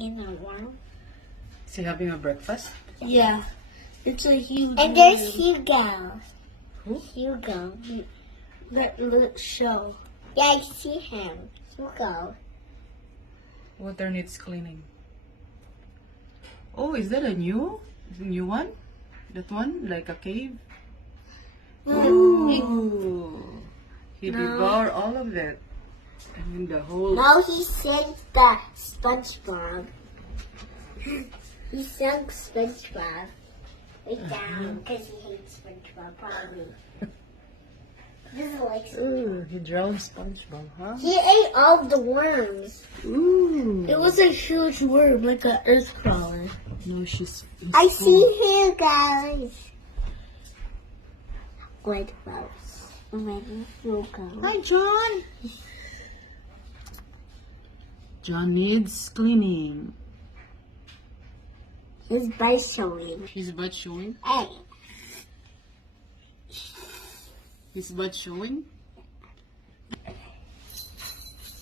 in a worm. Is he having a breakfast? Yeah. It's a huge And there's worm. Hugo. Who? Hugo. Let's show. Yeah, I see him. Hugo. Water needs cleaning. Oh, is that a new one? That one? Like a cave? Ooh. He devoured all of it. I mean the whole... No, he sent the SpongeBob. He sunk SpongeBob. Right down, because he hates SpongeBob, probably. Doesn't like SpongeBob. Ooh, he drowned SpongeBob, huh? He ate all the worms. Ooh. It was a huge worm, like an earth crawler. No, he's I full. see you guys. Good folks. Ready? Hugo. Hi, John. John needs cleaning. His butt showing. His butt showing? Hey. His butt showing?